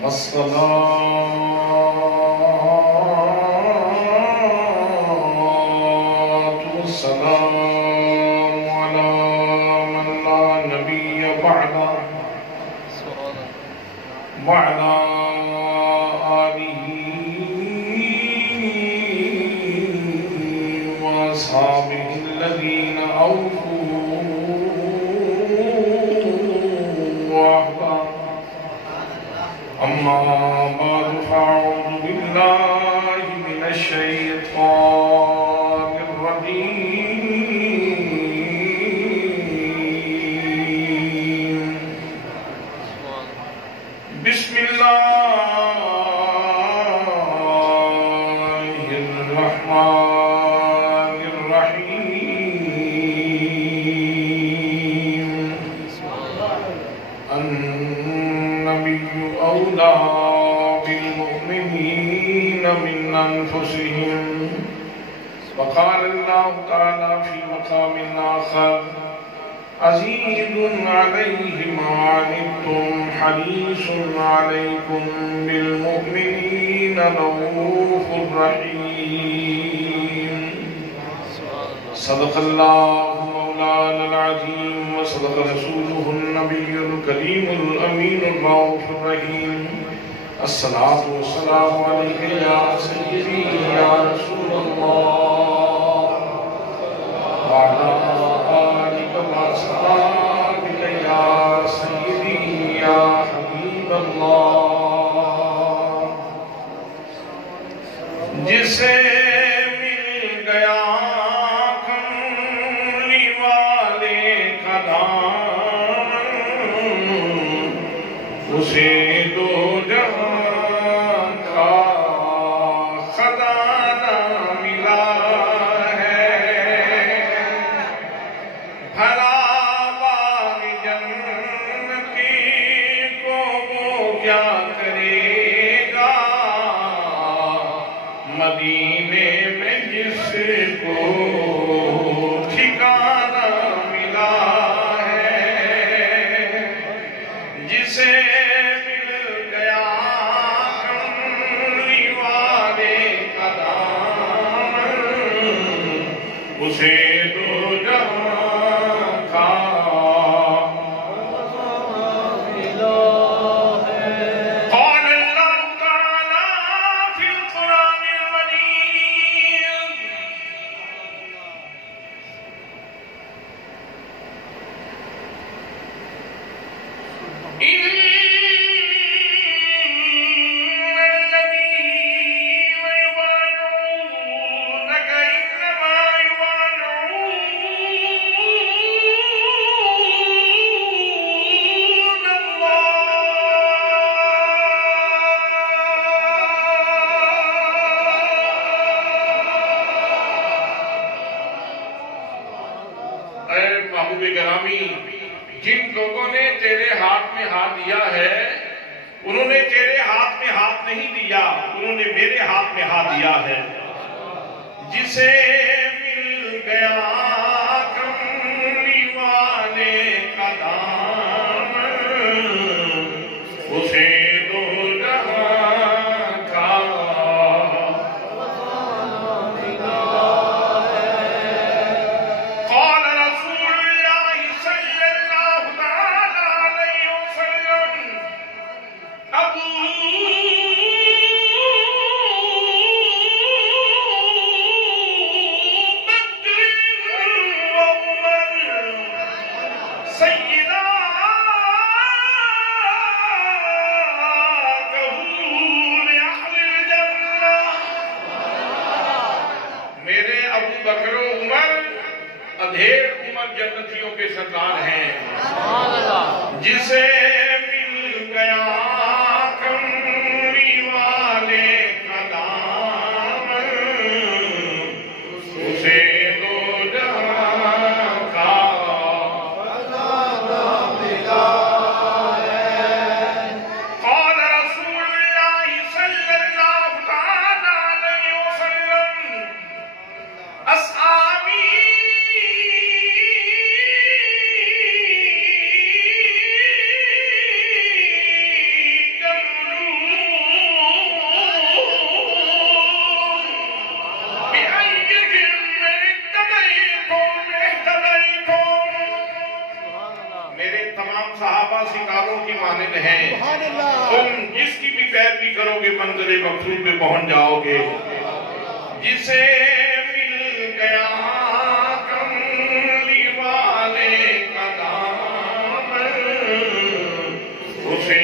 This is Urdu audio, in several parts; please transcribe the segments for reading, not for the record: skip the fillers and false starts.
والصلاة والسلام على من لا نبي بعده وعلى آله وأصحابه الذين أوفوا وعدا. أما بعد فأعوذ بالله من الشيطان الرجيم. بسم الله الرحمن الرحيم. النبي أولى بالمؤمنين من أنفسهم. وقال الله تعالى في مقام آخر: عزيز عليه ما عنتم حريص عليكم بالمؤمنين رؤوف رحيم. صدق الله مولانا العظيم وصدق رسوله النبي الكريم الأمين الرؤوف الرحيم. الصلاة والسلام عليك يا سيدي يا رسول الله وعلى آلك وأصحابك يا سيدي يا حبيب الله. جسے مل گیا کملی والے کا دامن، اسے دو جہاں کا خزانہ ملا ہے. بھلا باغ جنتی کو وہ کیا کرے گا، مدینے میں جس کو ٹھکانہ ملا ہے. جسے مل گیا کملی والے کا دامن، اسے دو جہاں کا قال اللہ تعالی فی القرآن المجید: إن الذين يبايعونك إنما يبايعون الله. اے محبوب گرامی، جن لوگوں نے تیرے ہاتھ میں ہاتھ دیا ہے، انہوں نے تیرے ہاتھ میں ہاتھ نہیں دیا، انہوں نے میرے ہاتھ میں ہاتھ دیا ہے. جسے مل گیا کملی والے کا دامن، اسے دو جہاں کا قال رسول الله صلى الله تعالى عليه وسلم: أبو بكر وعمر سيدا كهول أهل الجنة. میرے ابو بکر و عمر ادھیر عمر جنتیوں کے سردار ہیں. جسے مل گیا کملی والے کا دامن، اسے دو جہاں کا قال رسول الله صلى الله تعالى عليه وسلم: أصحابي صحابہ ستاروں کی مانند ہیں، تم جس کی بھی پیروی کرو گے منزل مقصود پہ پہنچ جاؤ گے. جسے مل گیا کملی والے کا دامن، اسے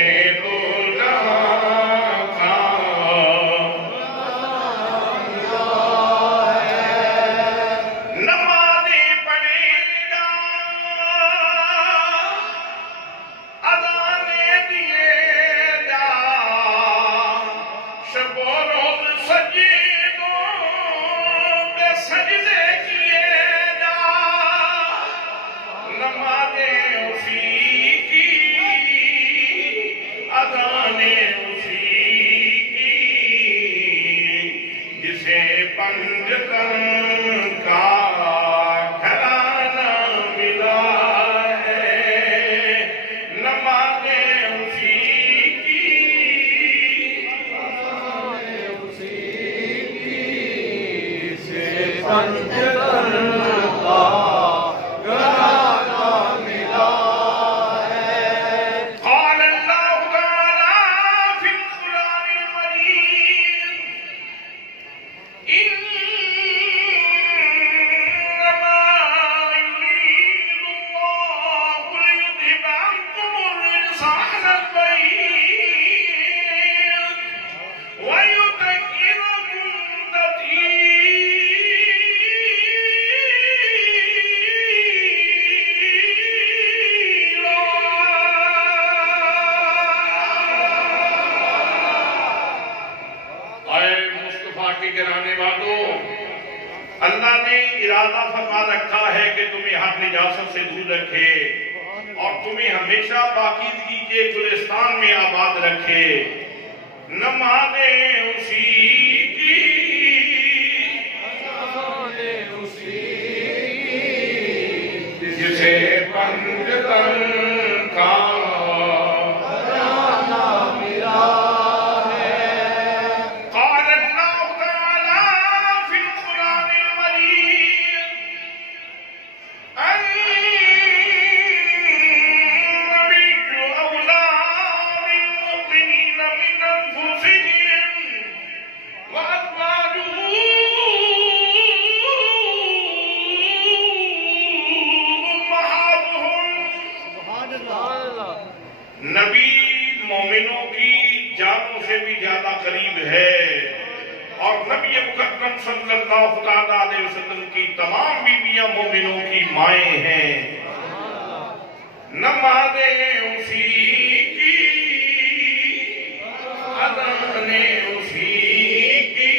اللہ نے ارادہ فرما رکھا ہے کہ تمہیں ہر نجاست سے دور رکھے اور تمہیں ہمیشہ پاکیزگی کے گلستان میں آباد رکھے. نمازیں اسی کی جسے پنجتن کا نبی مومنوں کی جانوں سے بھی زیادہ قریب ہے اور نبی مکرم صلی اللہ علیہ وسلم کی تمام بیویاں مومنوں کی مائیں ہیں. نمازیں اسی کی اذانیں اسی کی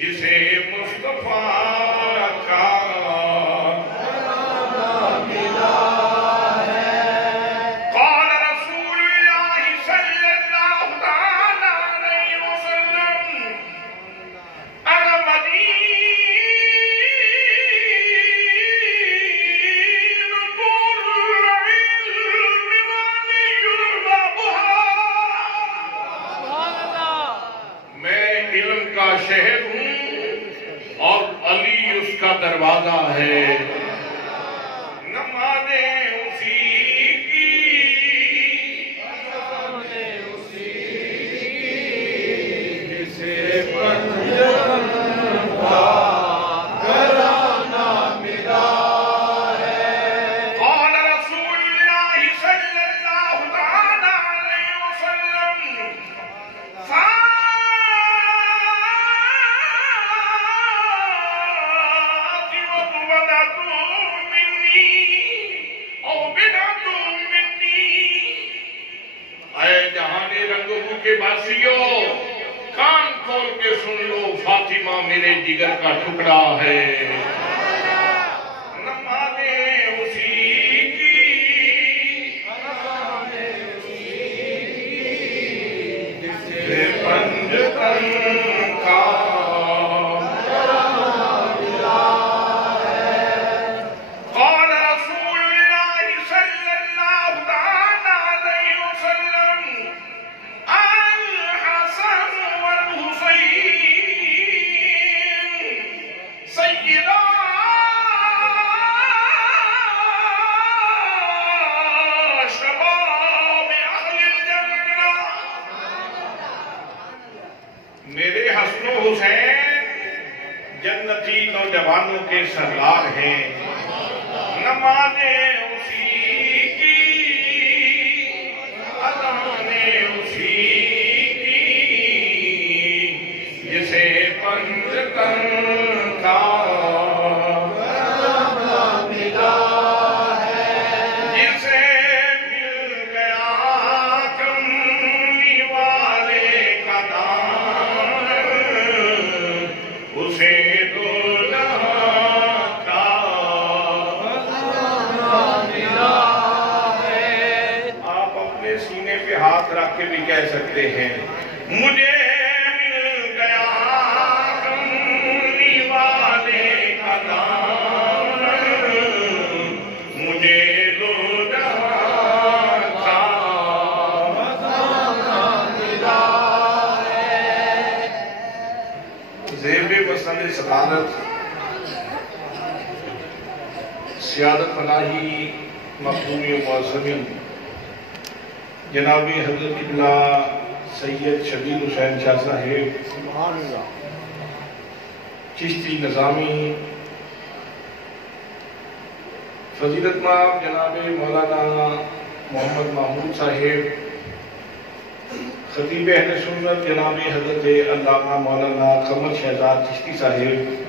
جسے مصطفیٰ کا شہر ہوں اور علی اس کا دروازہ ہے. نمازیں اسی کی جسے پنجتن کا گھرانہ ملا ہے. قال رسول اللہ صلی اللہ علیہ وسلم کے باسیوں کان کھول کے سن لو، فاطمہ میرے جگر کا ٹکڑا ہے. نمازیں اسی کی جسے پنجتن کا سیدہ جانوں کے سردار ہیں، نمازیں اسی کی، اذانیں اسی کی، جسے پنج تن کا رکھ کے بھی کہہ سکتے ہیں، مجھے مل گیا کملی والے کا دامن، مجھے دو جہاں کا ملا ہے۔ زیب وصل سعادت سیادت فلاحی مخدومی و معظمی جناب حضرت قبلہ سید شبیر حسین شاہ صاحب چشتی نظامی، فضیلت مآب جناب مولانا محمد محمود صاحب، خطیب اہل سنت جناب حضرت علامہ مولانا قمر شہزاد چشتی صاحب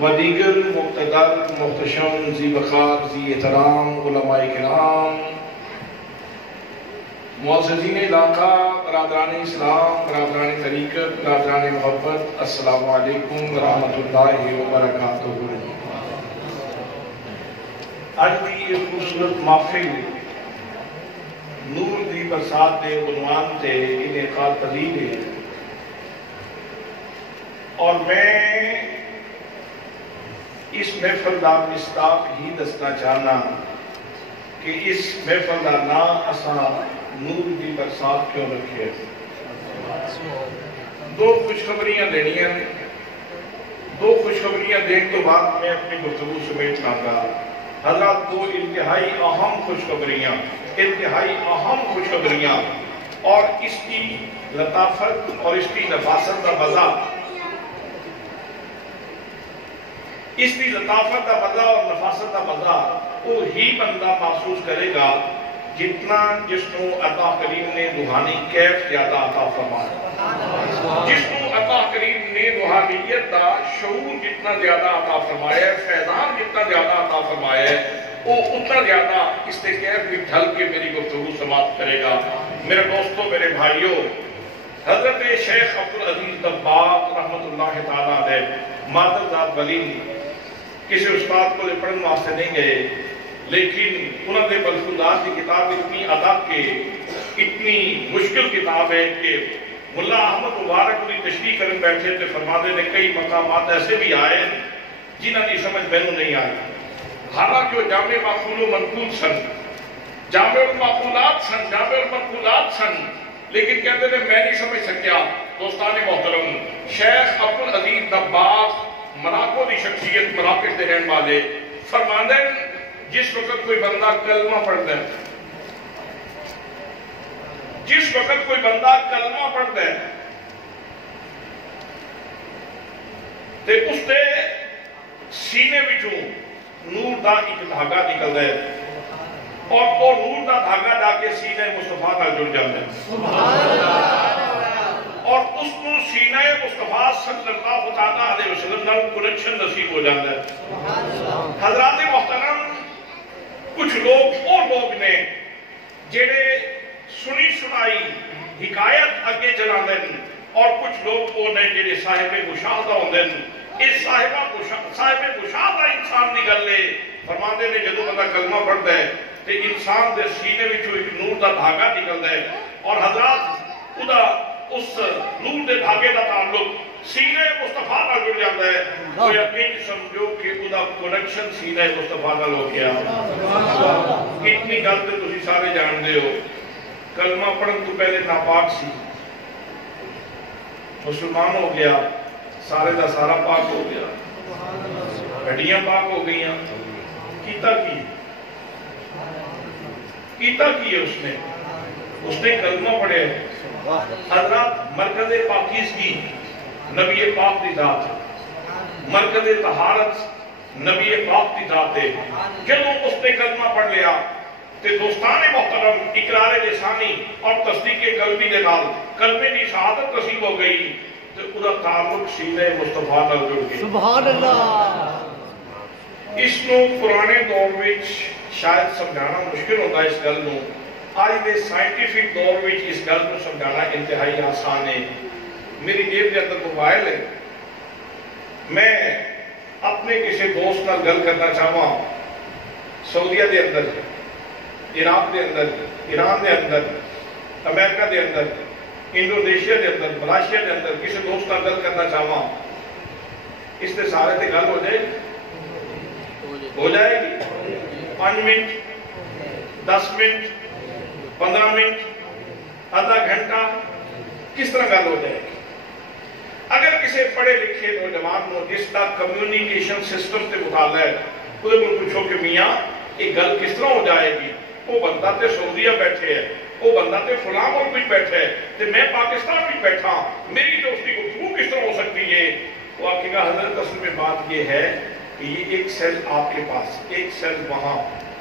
و دیگر مقتدر محتشم ذی وقار ذی احترام علماء کرام، معززین علاقہ، برادران اسلام، برادران طریقت، برادران محبت، السلام علیکم ورحمۃ اللہ وبرکاتہ۔ آج بھی یہ خوبصورت محفل نور دی برسات دے عنوان تے انعقاد پذیر ہے، اور میں اس محفل دا مصداق ہی دسنا چاہنا کہ اس محفل دا نام اساں نور دی برسات کیوں رکھے۔ دو خوشخبریاں دینیاں، دو خوشخبریاں دین تو بعد میں اپنی گفتگو سمیٹ لاؤں گا۔ حضرات دو انتہائی اہم خوشخبریاں، انتہائی اہم خوشخبریاں، اور اس کی لطافت اور اس کی نفاست کا مزہ، اس کی لطافت کا مزہ اور نفاست کا مزہ وہ ہی بندہ محسوس کرے گا جتنا جس کو عطا کریم نے روحانی کیف زیادہ عطا فرمایا، جس کو عطا کریم نے روحانیت کا شعور جتنا زیادہ عطا فرمایا ہے، فیضان جتنا زیادہ عطا فرمایا ہے، وہ اتنا زیادہ اس سے کیف بھی ڈھل کے میری گفتگو سماعت کرے گا۔ میرے دوستوں، میرے بھائیوں، حضرت شیخ عبدالعزیز دباغ رحمت اللہ تعالیٰ علیہ مادر ذات ولی کسی استاد کو پڑھنے واسطے نہیں گئے، لیکن انہوں نے ملفوظات کی کتاب اتنی ادب کے اتنی مشکل کتاب ہے کہ ملا احمد مبارک انہیں تشریح کرنے بیٹھے تھے، فرماتے نے کئی مقامات ایسے بھی آئے جنہوں کی سمجھ میں نہیں آئی، حالانکہ وہ جامع معقول و منقول سن، جامع المعقولات سن، جامع المنقولات سن، لیکن کہتے تھے میں نہیں سمجھ سکیا۔ دوستان محترم، شیخ عبدالعزیز دباغ مراکو دی شخصیت، مراکش دے رہن والے، فرماندے جس وقت کوئی بندہ کلمہ پڑھتا ہے، جس وقت کوئی بندہ کلمہ پڑھتا ہے تے اس دے سینے وچوں نور دا ایک دھاگا نکلتا ہے، اور وہ نور دا دھاگا جا کے سینے مصطفیٰ نال جڑ جاتا ہے، اور اس کو سینہ مصطفیٰ صلی اللہ تعالیٰ علیہ وسلم نال کنیکشن نصیب ہو جاتا ہے۔ حضرات محترم، کچھ لوگ اور لوگ نے جڑے سنی سنائی حکایت اگے چلا دیں، اور کچھ لوگ وہ نے جڑے صاحب مشاہدہ ہوں دیں۔ اس صاحب مشاہدہ انسان دی گل ہے، فرماتے نے جدو بندہ کلمہ پڑھتا ہے تو انسان دے سینے وچوں ایک نور دا دھاگا نکلتا ہے، اور حضرات اس نور دے دھاگے دا تعلق سینے مصطفیٰ نال جڑ جاتا ہے، تو یقین سمجھو کہ ادا کنیکشن سینے مصطفیٰ نال ہو گیا۔ اتنی گل تے تسی سارے جانتے ہو، کلمہ پڑھن تو پہلے ناپاک سی، مسلمان ہو گیا، سارے دا سارا پاک ہو گیا، ہڈیاں پاک ہو گئیاں، کیتا کی ہے اس نے کلمہ پڑھے۔ حضرات مرکز پاکیزگی نبی پاک دی ذات ہے، مرکز طہارت نبی پاک کی ذات ہے. جدوں اس نے کلمہ پڑھ لیا تے دوستان محترم اقرار لسانی اور تصدیق قلبی دے نال کلمے دی شہادت نصیب ہو گئی تے اُدا تعلق سینے مصطفیٰ نال جڑ گیا. سبحان اللہ. اس نو پرانے دور وچ شاید سمجھانا مشکل ہوتا ہے اس گل نو. آج دے سائنٹیفک دور وچ اس گل نو سمجھانا انتہائی آسان ہے. میری جیب دے اندر موبائل ہے. میں اپنے کسی دوست نال گل کرنا چاہواں سعودیہ دے اندر, عراق دے اندر, ایران دے اندر, امریکہ دے اندر, انڈونیشیا دے اندر, ملائیشیا دے اندر کسی دوست نال گل کرنا چاہواں, اس سے سارے تے گل ہو جائے گی. 5 منٹ, 10 منٹ, 15 منٹ, آدھا گھنٹہ کس طرح گل ہو جائے گی. اگر کسی پڑھے لکھے نوجوان کو جس کا کمیونیکیشن سسٹم سے مطالعہ ہے وہ پوچھو کہ میاں یہ گل کس طرح ہو جائے گی, وہ بندہ تے سعودیہ بیٹھے ہے, وہ بندہ تے فلاں ملک بھی بیٹھے ہے, تے میں پاکستان بھی بیٹھا, میری دوستی گفتگو کس طرح ہو سکتی ہے. وہ آپ کہے گا حضرت اصل میں بات یہ ہے کہ یہ ایک سیل آپ کے پاس, ایک سیل وہاں,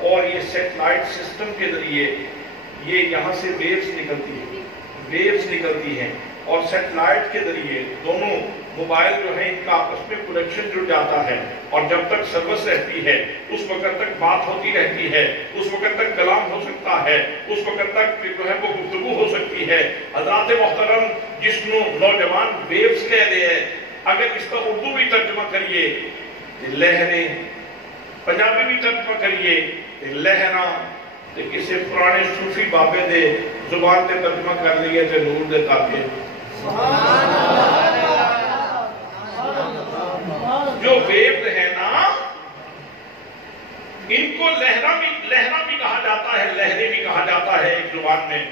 اور یہ سیٹلائٹ سسٹم کے ذریعے یہ یہاں سے ویوز نکلتی ہیں اور سیٹلائٹ کے ذریعے دونوں موبائل جو ہیں ان کا آپس میں کنیکشن جڑ جاتا ہے, اور جب تک سروس رہتی ہے اس وقت تک بات ہوتی رہتی ہے, اس وقت تک کلام ہو سکتا ہے, اس وقت تک جو ہے وہ گفتگو ہو سکتی ہے. حضرات محترم جس نو نوجوان ویوز کہہ رہے ہیں, اگر اس کا اردو بھی ترجمہ کریے لہریں, پنجابی بھی ترجمہ کریے لہراں, تے کسی پرانے صوفی بابے دے زبان تے ترجمہ کر لیے تے نور دے تاکے. جو ویوز ہیں نا ان کو لہرا بھی کہا جاتا ہے, لہریں بھی کہا جاتا ہے ایک زبان میں,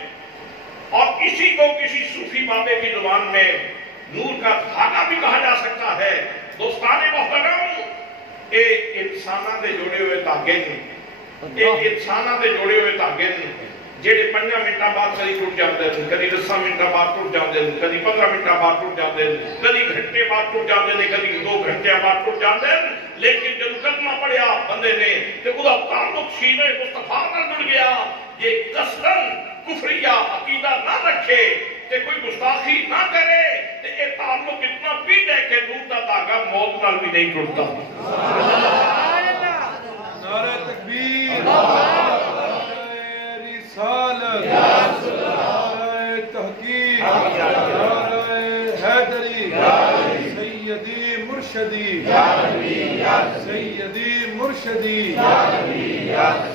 اور اسی کو کسی صوفی بابے کی زبان میں نور کا دھاگا بھی کہا جا سکتا ہے. دوستان محترم ایک انسانہ دے جوڑے ہوئے دھاگے جڑے 5 منٹاں بعد کدی ٹوٹ جاندے ہیں, کدی 10 منٹاں بعد ٹوٹ جاندے ہیں, کدی 15 منٹاں بعد ٹوٹ جاندے ہیں, کدی گھنٹے بعد ٹوٹ جاندے ہیں, کدی 2 گھنٹے بعد ٹوٹ جاندے ہیں. لیکن جب کلمہ پڑھیا بندے نے تے اُدا تعلق سینے مصطفیٰ نال جڑ گیا. یہ قصداً کفریہ عقیدہ نہ رکھے تے کوئی گستاخی نہ کرے تے یہ تعلق اتنا بھی دے کہ نور دا دھاگا موت نال بھی نہیں ٹوٹتا. نعرہ تکبیر, رسالت, نعرہ تحقیق, نعرہ حیدری, سیدی مرشدی, سیدی مرشدی,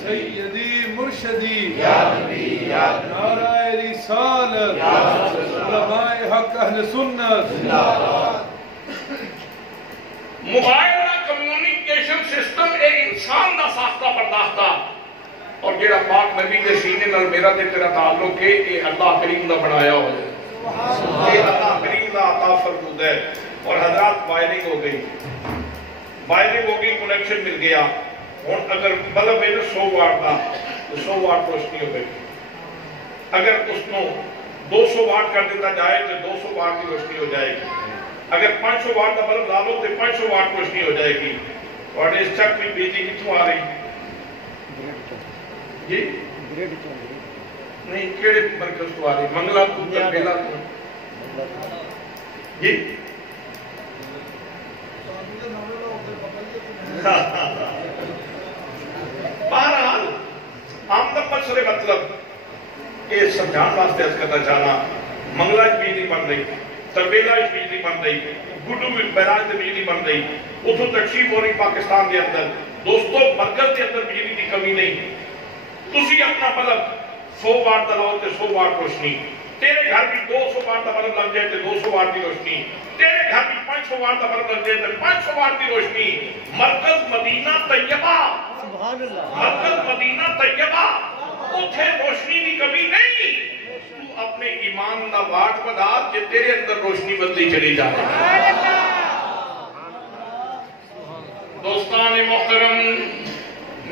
سیدی مرشدی, نعرہ رسالت, علماء حق اہل سنت. موبائل کا کمیونیکیشن سسٹم ایک انسان کا ساختہ برداشتہ, اور جڑا پاک نبی کے سینے نال میرا تے تیرا تعلق ہے یہ اللہ کریم کا بنایا ہوا ہے, یہ اللہ کریم کا عطا فرمود ہے. اور حضرات وائرنگ ہو گئی, کنیکشن مل گیا. ہوں اگر بلب ہے 100 واٹ کا تو 100 واٹ روشنی ہو گئی. اگر اس کو 200 واٹ کر دیتا جائے تو 200 واٹ کی روشنی ہو جائے گی. اگر 500 واٹ کا بلب لا لو تو 500 واٹ روشنی ہو جائے گی. اور اس چک میں بجلی کتوں آ رہی جی نہیں, کیڑے مرکز تو آ رہی, منگلا تو بیلا تو جی. بہرحال آمدن مسئلے مطلب یہ سمجھان واسطے عرض کرنا چاہنا, منگلا بجلی بن رہی, تربیلا بجلی بن رہی, گڈو بیراج سے بجلی بن رہی, اتوں تقسیم ہو رہی پاکستان کے اندر. دوستو مرکز کے اندر بجلی کی کمی نہیں. تسی اپنا بلب 100 واٹ دلاؤ تے 100 واٹ روشنی, تیرے گھر بھی 200 واٹ کا بلب لگ جائے تے 200 واٹ کی روشنی, تیرے گھر بھی 500 واٹ کا بلب لگ جائے تے 500 واٹ کی روشنی. مرکز مدینہ طیبہ, مرکز مدینہ طیبہ, اتھے روشنی کی کمی نہیں. تو اپنے ایمان کا واٹ بدا کہ تیرے اندر روشنی بدلی چلی جائے. دوستان محترم,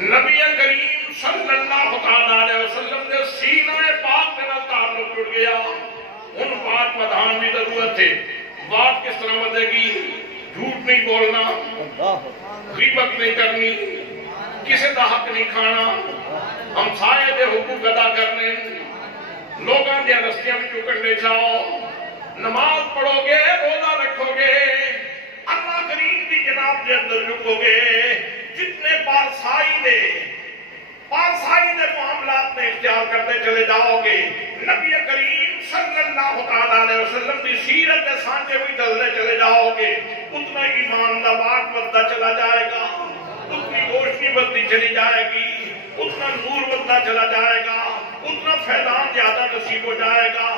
نبی کریم صلی اللہ علیہ وسلم نے سینہ پاک کے نال تعلق جڑ گیا. ان واٹ بدھان بھی ضرورت ہے. واٹ کس طرح بدے گی؟ جھوٹ نہیں بولنا، غیبت نہیں کرنی، کسی دا حق نہیں کھانا، ہمسائے دے حقوق ادا کرنے، لوگاں دے رستیاں میں چکڑنے جاؤ، نماز پڑھو گے، روزہ رکھو گے، اللہ کریم کی جناب دے اندر رکو گے، جتنے پارسائی دے معاملات میں اختیار کرتے چلے جاؤ گے، نبی کریم صلی اللہ علیہ وسلم کی سیرت کے سانچے بھی ڈلنے چلے جاؤ گے، اتنا ایمان دا باغ بڑھتا چلا جائے گا، اتنی روشنی بڑھتی چلی جائے گی، اتنا نور بڑھتا چلا جائے گا، اتنا فیضان زیادہ نصیب ہو جائے گا۔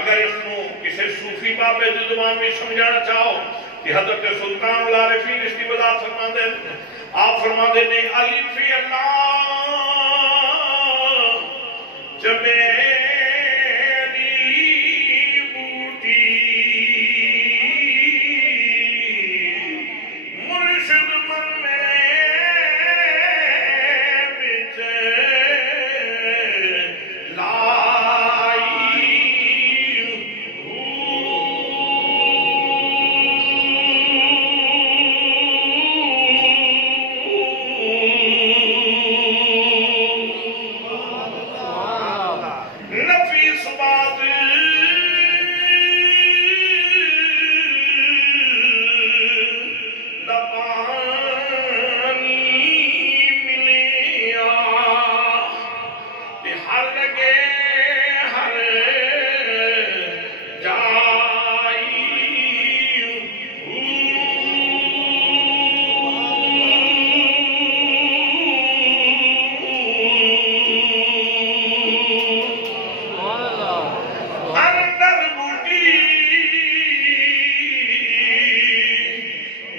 اگر اس کو کسی صوفی بابے دی زبان میں سمجھانا چاہو کہ حضرت سلطان العارفین اس کی وضاحت فرما دیں، آپ فرما دیتے ہیں الفی اللہ چمیلی بوٹی مرشد من میں بچ لائی نفیس بات دپانی ملیا ہر لگے ہر اندر بوٹی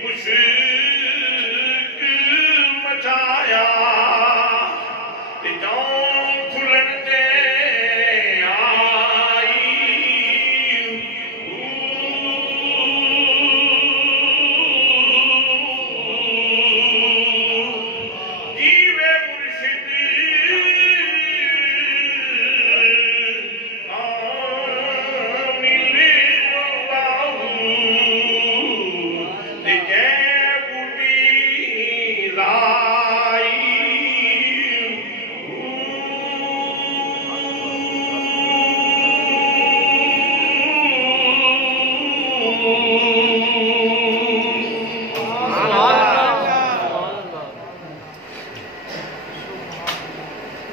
مشک مچایا جان کھلن تے آئی جیوے مرشد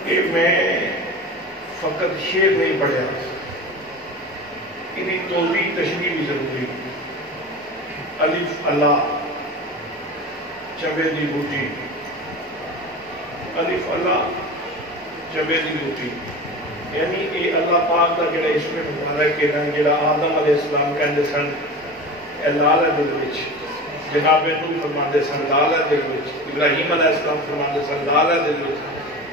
کہ میں فقط شعر نہیں پڑھا، انہیں توضیح تشریح بھی ضروری۔ الف اللہ چبے دی بوٹی، الف اللہ چبے دی بوٹی، یعنی اے اللہ پاک کا جڑا اسم مبارک ہے نا، جڑا آدم علیہ السلام کہندے سن اے لال ہے دل وچ، جناب نوح فرماندے سن لال ہے دل وچ، ابراہیم علیہ السلام فرماندے سن لال ہے دل وچ،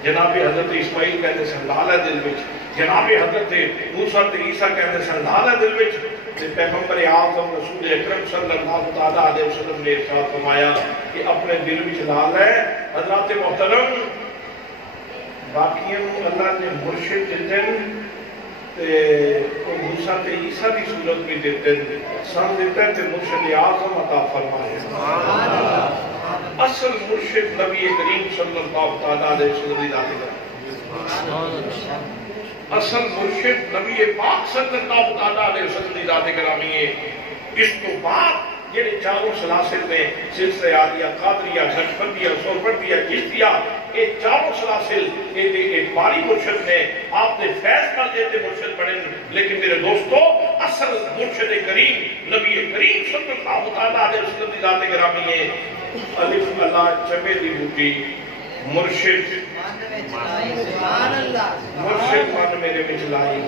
جناب حضرت اسماعیل کہتے سن لال ہے دل وچ، جناب حضرت موسیٰ تے عیسیٰ کہتے سن لال ہے دل وچ، تے پیغمبر اعظم رسول اکرم صلی اللہ علیہ وسلم نے ارشاد فرمایا کہ اپنے دل وچ لال ہے۔ حضرات محترم، باقیوں اللہ نے مرشد دیتے تے موسیٰ تے عیسیٰ کی صورت بھی دیتے سن دیتے تے مرشد اعظم عطا فرمائے۔ اصل مرشد نبی کریم صلی اللہ علیہ وسلم کی ذات ہے، اصل مرشد نبی پاک صلی اللہ علیہ وسلم کی ذات گرامی ہے۔ اس کو بعد جڑے چاروں سلاسل نے سلسلہ عالیہ، قادریہ، نقشبندیہ، سہروردیہ، چشتیہ، یہ چاروں سلاسل یہ باری مرشد نے آپ نے فیض کر دیتے مرشد بڑھے، لیکن میرے دوستو اصل مرشد کریم نبی کریم صلی اللہ علیہ وسلم کی ذات گرامی ہے۔ الف اللہ چبے دی بوٹی مرشد مرشد من میرے وچ لائی،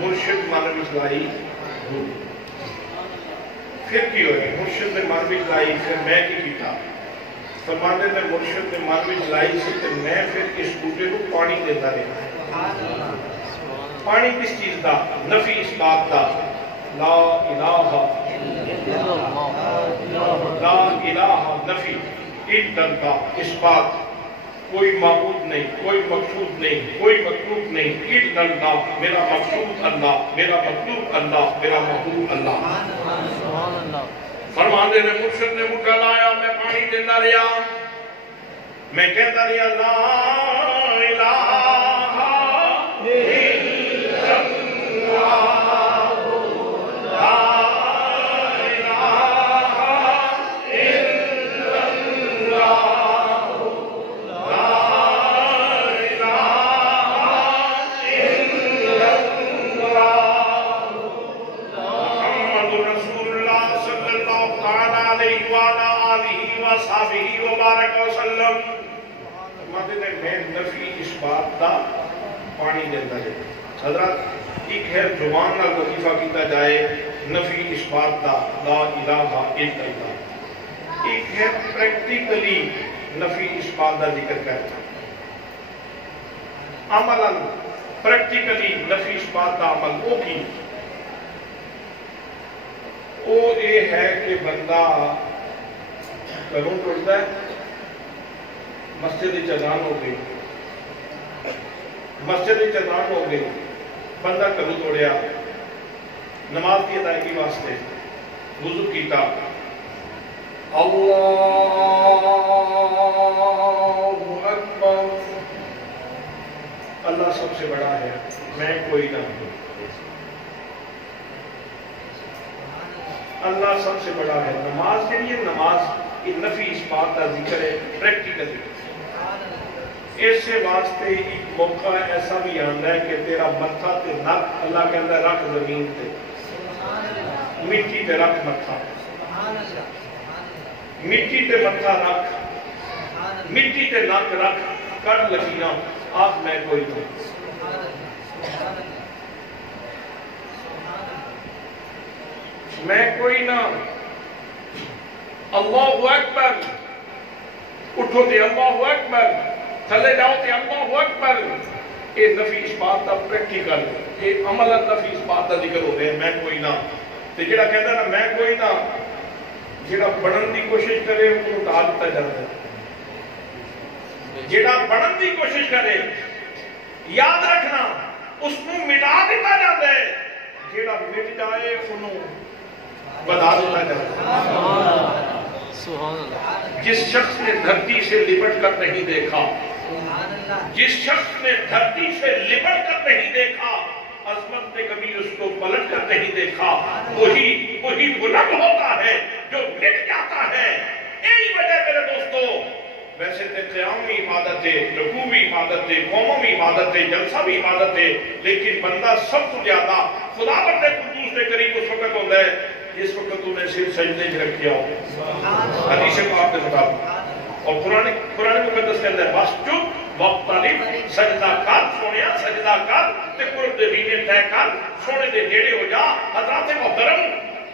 مرشد من وچ لائی، پھر کی ہوئی مرشد نے من وچ لائی، پھر میں کی کیتا فرمانے نے مرشد نے من وچ لائی سی تے میں پھر اس بوٹے کو پانی دیتا رہا۔ پانی کس چیز دا؟ نفی اس بات دا، لا الہ لا الہ نفی، الا اللہ اس بات، کوئی معبود نہیں، کوئی مقصود نہیں، کوئی مطلوب نہیں، الا اللہ، میرا مقصود اللہ، میرا مطلوب اللہ، میرا محبوب اللہ۔ فرماندے نے مرشد نے مٹھا لایا میں پانی دینا رہا میں کہتا رہا لا الہ الا اللہ لا الہ الا اللہ لا الہ الا اللہ محمد رسول اللہ صلی اللہ تعالی علیہ وآلہ آلہ وصحبہ وبارک وسلم فرماتے ہیں میں نفی اس بات کا پانی دیتا ہے حضرات ایک ہے زبان نال وظیفہ کیتا جائے نفی اس بات کا لا الہ الا اللہ ایک ہے پریکٹیکلی نفی اس بات کا ذکر کرنا عملاً پریکٹیکلی نفی اس بات کا عمل وہ کی وہ یہ ہے کہ بندہ گھروں ٹوٹتا ہے مسجد اذان ہو گئی مسجد اذان ہو گئی بندہ گھروں توڑیا نماز کی ادائیگی واسطے وضو کیتا اللہ اکبر اللہ سب سے بڑا ہے میں کوئی نہ ہوں اللہ سب سے بڑا ہے نماز کے لیے نماز کی نفی اس بات کا ذکر ہے پریکٹیکلی اس سے واسطے ایک موقع ایسا بھی آتا ہے کہ تیرا متھا تے نک اللہ کے اندر رکھ زمین تے مٹی تے رکھ متھا مٹی تے متھا رکھ مٹی تے نک رکھ کٹ لکیراں آپ میں کوئی نہیں میں کوئی نہ اللہ اکبر اٹھو تے اللہ اکبر تھلے جاؤ تے اللہ اکبر یہ نفی اس بات کا پریکٹیکل یہ عمل نفی اس بات کا ذکر ہو رہے ہیں میں کوئی نہ تے جڑا کہتا نا میں کوئی نہ جڑا بڑھن دی کوشش کرے وہ اٹھا دیتا جاتا ہے جڑا بڑھن دی کوشش کرے یاد رکھنا اس کو مٹا دیتا جاتا ہے جڑا مٹ جائے انہوں بتا دیتا جاتا ہے جس شخص نے دھرتی سے لپٹ کر نہیں دیکھا جس شخص نے دھرتی سے لپٹ کر نہیں دیکھا عظمت نے کبھی اس کو پلٹ کر نہیں دیکھا وہی بلند ہوتا ہے جو مٹ جاتا ہے یہی وجہ میرے دوستو ویسے تے قیام بھی عبادت ہے رکوع بھی عبادت ہے قوم بھی عبادت ہے جلسہ بھی عبادت ہے لیکن بندہ سب تو زیادہ خدا بندے قدوس کے قریب اس وقت ہوتا ہے جس وقت تو نے صرف سجدے ہی رکھیا ہو حدیث پاک کے مطابق اور قرآن مقدس کے اندر بس چپ وقتالب سجدہ کر سونیا سجدہ کر تے قرب دے بینے طے کر سونے دے نیڑے ہو جا حضرات محترم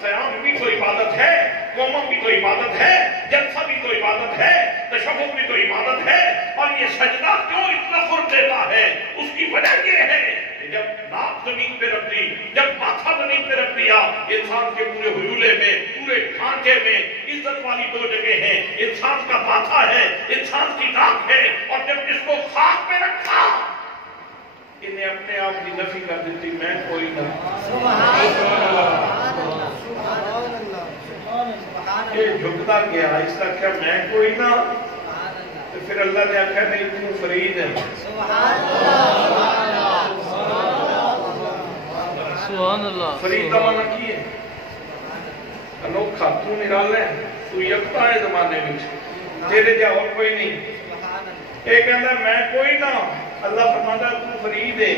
قیام بھی تو عبادت ہے قوم بھی تو عبادت ہے جلسہ بھی تو عبادت ہے تشہد بھی تو عبادت ہے اور یہ سجدہ کیوں اتنا قرب دیتا ہے اس کی وجہ یہ ہے کہ جب ناک زمین پہ رکھ دی جب ماتھا زمین پہ رکھ دیا انسان کے پورے حیولے میں پورے ڈھانچے میں عزت والی دو جگہ ہیں انسان کا ماتھا ہے انسان کی ناک ہے اور جب اس کو خاک پہ رکھا انہیں اپنے آپ کی نفی کر دیتی میں کوئی نہ یہ جھکتا گیا اس کا کیا میں کوئی نہ تو پھر اللہ نے آخر نہیں تم فرید ہے فرید کا معنی کی ہے انوکھا تو نرالا ہے تو یکتا ہے زمانے میں تیرے جا اور کوئی نہیں ایک کہتا ہے میں کوئی نہ اللہ فرماتا تو فرید ہے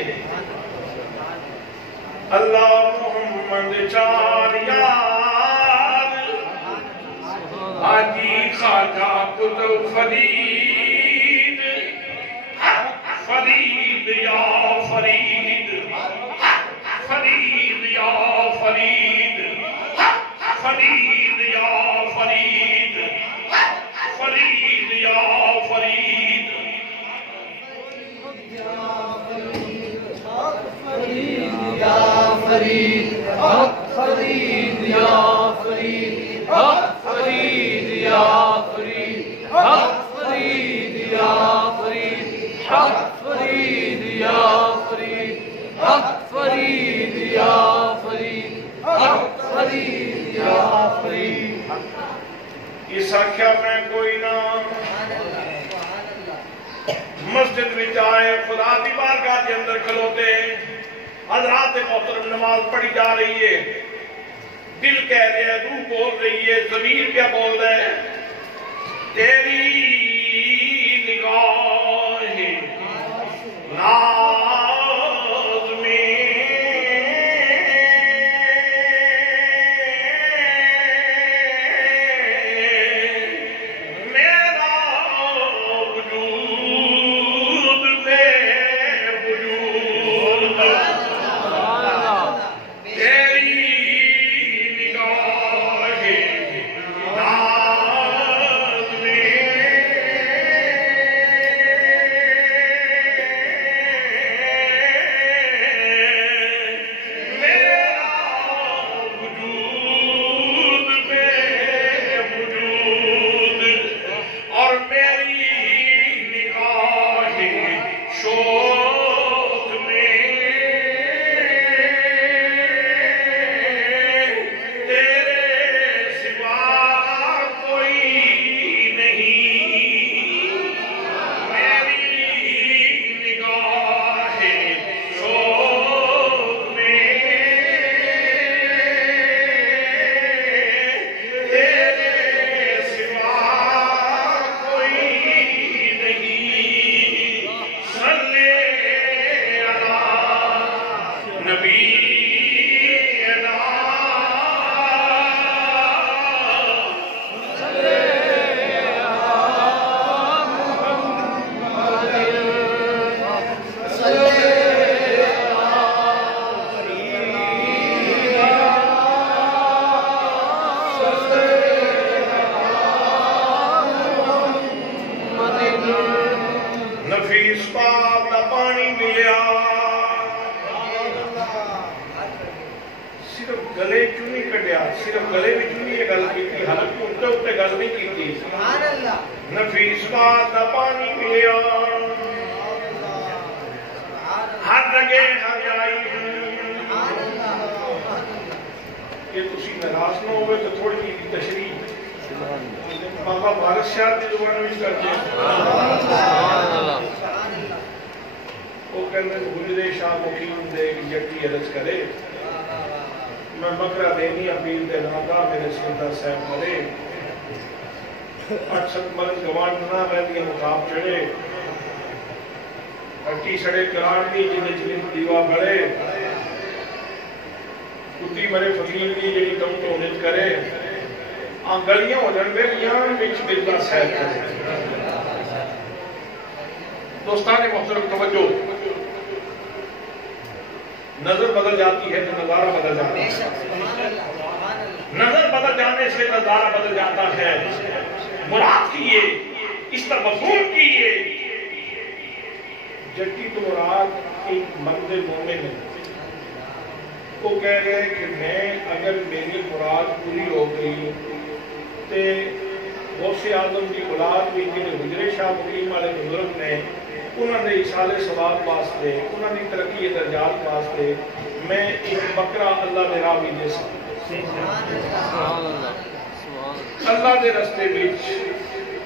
اللہ محمد چار یار آجی خواجہ قطب فرید فرید یا فرید فرید یا فرید فرید یا فرید فرید یا فرید فرید حق فرید یا فرید حق فرید یا فرید حق فرید یا فرید حق فرید یا فرید حق فرید یا فرید حق فرید یا فرید آخیا میں کوئی نہ مسجد میں آئے خدا کی بارگاہ کے اندر کھلوتے حضرات محترم نماز پڑھی جا رہی ہے دل کہہ رہے ہے روح بول رہی ہے ضمیر کیا بول رہا ہے تیری نگاہ ناز میں میرا وجود بے وجود تیری نگاہ ناز میں میرا وجود بے وجود اور میری نگاہ شوق میں تیرے سوا کوئی نہیں میری نگاہ شوق میں تیرے سوا کوئی نہیں صلی علی نبینا نفیس پاک دا پانی ملیا صرف گلے چوں نہیں کڈیا صرف گلے میں چوں نہیں یہ گل کی حالانکہ اٹھتے اٹھتے گل نہیں کی نفیس پاک دا پانی ملیا ہر جگہ ہر جائی کہ تسی ناراض نہ ہوئے تو تھوڑی جی تشریح بابا بھارت شاہ کی زبان میں کرتے ہیں وہ کہنے گلدے شاہ مقیم دے یکی عرض کرے میں بکرہ دینی اپیل دے نادا میرے سیدہ صاحب مرے 8 مرد گوانڈنا رہنی مقام چڑھے اٹھی سڑے کرانڈی جنہیں چلیں دیوا بڑے کتی مرے فقیر دی جنہی کم تو نت کرے گلیاں ہو جن گلیاں بچ ملتا صاحب کرے دوستان محترم توجہ نظر بدل جاتی ہے تو نظارہ بدل جاتا ہے نظر بدل جانے سے نظارہ بدل جاتا ہے مراد کیے اس طرح مفہوم کیے جٹی تو مراد ایک مرد مومن ہے وہ کہہ رہے ہیں کہ میں اگر میری مراد پوری ہو گئی تے غوث اعظم کی اولاد بھی جنہیں حجرے شاہ مقیم والے بزرگ نے انہوں نے اصال ثواب واسطے انہوں نے ترقی درجات واسطے میں ایک بکرا اللہ نے راہ بھی دے سکتا اللہ دے رستے بچ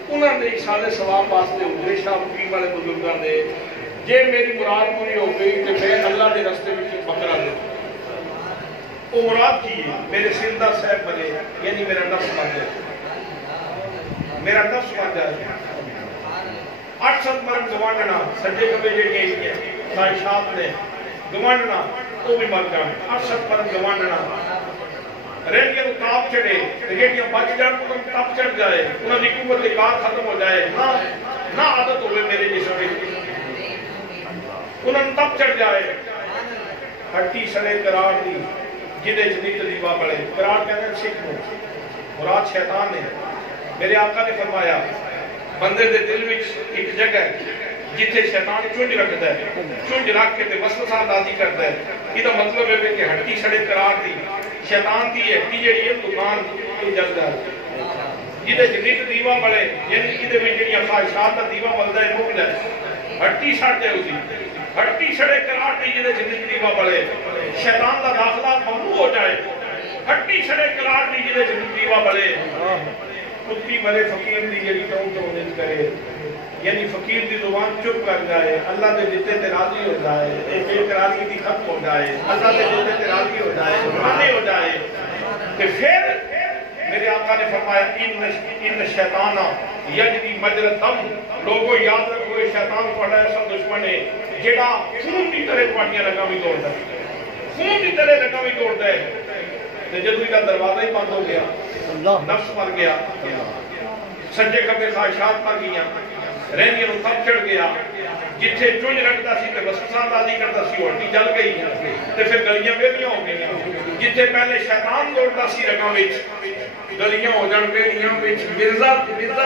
انہوں نے اصال ثواب واسطے حجرے شاہ مقیم والے بزرگاں نے جے میری مراد پوری ہو گئی تو میں اللہ دے رستے بچ بکرا دے وہ مراد کی ہے میرے سیدہ صاحب بنے یعنی میرا نفس بن جائے میرا نفس بن جائے 800 مرد گوانڈنا سجے کبے جیڑی ہیں خواہشات نے گوانڈنا وہ بھی مر جائیں 800 مرد گوانڈنا ریڈیاں کو تاپ چڑھے ریڈیاں بچ جائیں تو تاپ چڑھ جائے انہوں نے قوت کار ختم ہو جائے نہ عادت ہوئے میرے جسم میں انہوں نے تاپ چڑھ جائے ہٹی سڑے قرار دی جدے جدید دیوا بڑے قرار کہنے سکھ ہوں مراد شیطان نے میرے آقا نے فرمایا بندے دے دل وچ ایک جگہ جتھے شیطان چونج رکھتا ہے چونج رکھ کے وسوسہ اندازی کرتا ہے یہ مطلب ہے کہ ہٹی سڑے قرار دی شیطان دی ہٹی جڑی ہے دکان جلدا ہے جدے جدید دیوا بڑے یعنی جدے میں جڑی خواہشات دا دیوا بلدا ہے مک جائے ہٹی سڑ جائے اسی ہٹی سڑے قرار دی جدے جدید دیوا بڑے شیطان دا داخلہ ممنوع ہو جائے ہٹی سڑے قرار دی جدے جدید دیوا بڑے کتی مرے فقیر دی جڑی تو نیت کرے یعنی فقیر دی زبان چپ کر جائے اللہ دے دیتے تے راضی ہو جائے ایک اعتراضی دی ختم ہو جائے اللہ دے دیتے تے راضی ہو جائے راضی ہو جائے کہ پھر میرے آقا نے فرمایا ان شیطان یجری مجرى الدم لوگوں یاد رکھو یہ شیطان پڑا ایسا دشمن ہے جڑا خون کی طرح پاٹیاں رگاں بھی توڑ دے خون کی طرح رگاں بھی توڑ دے تے جدوں دا دروازہ ہی بند ہو گیا نفس مر گیا سجے کبے خواہشات مر گئیاں رہنیاں نو تب چڑھ گیا جتھے چنج رکھتا سی تے وسوسہ بازی کرتا سی ہٹی جل گئی تے پھر گلیاں بیلیاں ہو گئیاں جتھے پہلے شیطان دوڑتا سی رگاں وچ گلیاں ہو جان بیلیاں وچ مرزا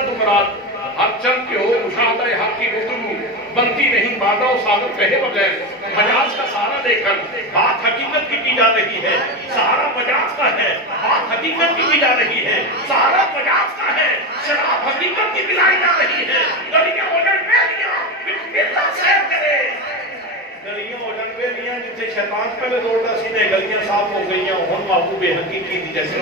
تو مراد ہر چند کے ہو مشاہدہ حق کی گفتگو بنتی نہیں بادہ و ثابت کہے بغیر مجاز کا سہارا دے کر بات حقیقت کی جا رہی ہے سہارا مجاز کا ہے بات حقیقت کی جا رہی ہے سہارا مجاز کا ہے شراب حقیقت کی پلائی جا رہی ہے گلیاں ہو جان بیلیاں مرزا سیر کرے گلیاں ہو جان بیلیاں جتھے شیطان پہلے دوڑتا سی نے گلیاں صاف ہو گئیاں ہن محبوب حقیقی دی جیسے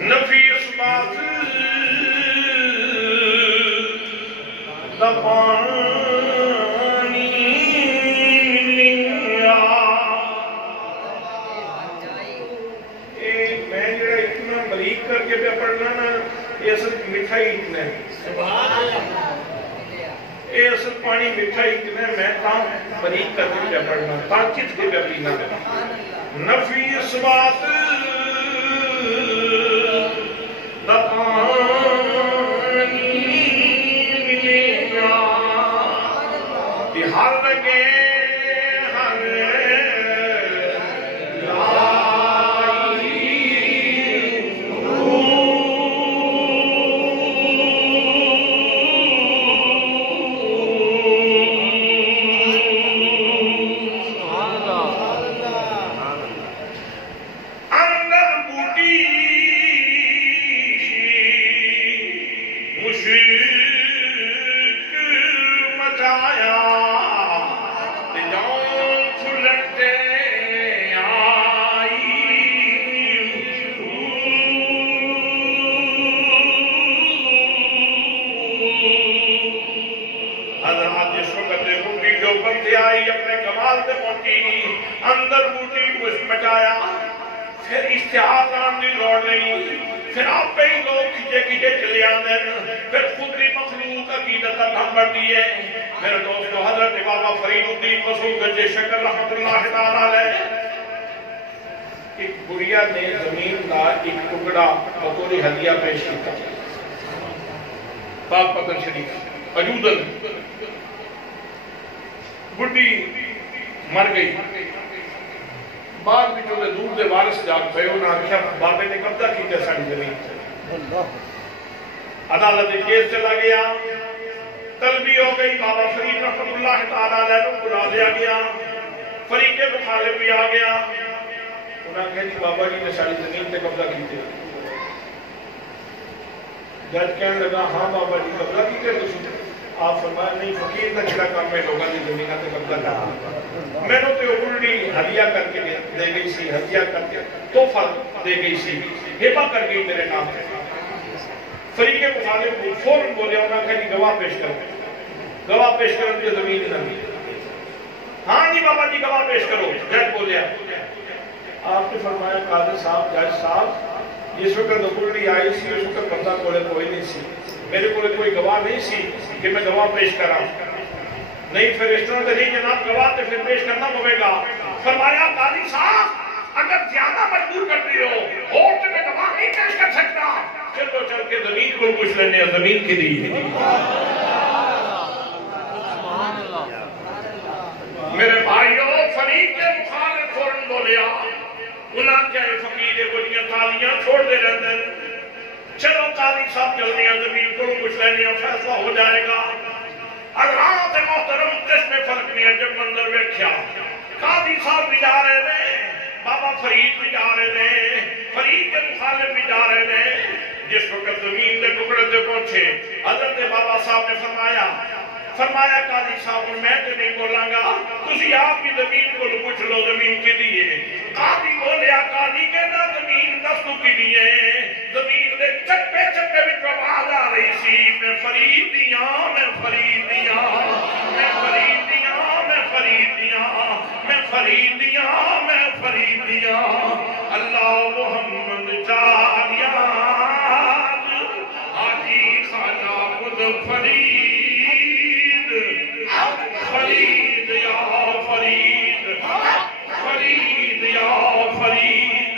نفی اسبات دفانی لیا میں جڑا اتنا بریک کر کے پہ پڑھنا نا یہ اصل مٹھائی اتنا ہے یہ اصل پانی مٹھائی اتنا ہے میں تاں بریک کر کے پہ پڑھنا تاں چت کے پہ پینا نفی اسبات ہر لگے ہر اندر بوٹی مشرق مچایا اپنے کمال سے پہنچی اندر بوٹی کچھ مچایا پھر اشتہار آن دی لوڑ نہیں پھر آپ پہ ہی لوگ کھچے کھچے چلے آنے پھر خودری مخلوق عقیدت کا دھم بڑھتی ہے میرے دوستو حضرت بابا فرید الدین مسعود گنج شکر رحمت اللہ تعالیٰ علیہ ایک گڑیا نے زمین کا ایک ٹکڑا بطور ہدیہ پیش کیا پاک پتن شریف عجودن بڑی مر گئی بعد بھی جو دور دے وارث جاگ پہ انہاں آخیا بابے نے قبضہ کیتا ساری زمین سے عدالت کیس چلا گیا طلبی ہو گئی بابا فرید رحمت اللہ تعالیٰ علیہ کو بلا دیا گیا فریق مخالف بھی آ گیا انہاں کہا جی بابا جی نے ساری زمین پہ قبضہ کیتے جج کہنے لگا ہاں بابا جی قبضہ کیتے تو آپ فرمایا نہیں فقیر کا چھڑا کام میں لوگوں کی زمینہ تے قبضہ کرنا میں نے تو الٹی ہدیہ کر کے دے گئی سی ہدیہ کر کے تحفہ دے گئی سی ہبہ کر گئی میرے نام پہ فریق مخالف کو فوراً بولے انہوں نے کہا گواہ پیش کرو گواہ پیش کرو تو زمین نہ ہاں جی بابا جی گواہ پیش کرو جج بولیا آپ نے فرمایا قاضی صاحب جج صاحب جس وقت الٹی آئی سی اس وقت بندہ کولے کوئی نہیں سی میرے کو کوئی گواہ نہیں سی کہ میں گواہ پیش کرا نہیں پھر اس طرح نہیں جناب گواہ تے پھر پیش کرنا پڑے گا فرمایا قاضی صاحب اگر زیادہ مجبور کرتی ہو تو میں گواہ نہیں پیش کر سکتا چلو چل کے زمین کو پوچھ لینے زمین کے لیے میرے بھائیوں فریق کے مخالف فوراً بولیا انہاں کیا فقیر بڑیاں تالیاں چھوڑ دے رہتے ہیں چلو قاضی صاحب جلدی زمین کو کچھ لینے فیصلہ ہو جائے گا حضرات محترم اس میں فرق نہیں ہے جب منظر ویکھیا قاضی صاحب بھی جا رہے ہیں بابا فرید بھی جا رہے ہیں فرید کے مخالف بھی جا رہے ہیں. جس وقت زمین کے ٹکڑے سے پہنچے حضرت بابا صاحب نے فرمایا قاضی صاحب میں تو نہیں بولاں گا, تسی آپ کی زمین کو پوچھ لو زمین کی دیئے. قاضی بولیا, قاضی کہنا زمین دستو کی دیئے. زمین دے چپے چپے بھی آواز آ رہی سی, میں فرید دیاں, میں فرید دیاں, میں فرید دیاں, میں فرید دیاں, میں فرید دیاں, میں فرید دیاں. اللہ محمد چاریاد حاجی خانہ خود فرید, فرید یا فرید, فرید یا فرید,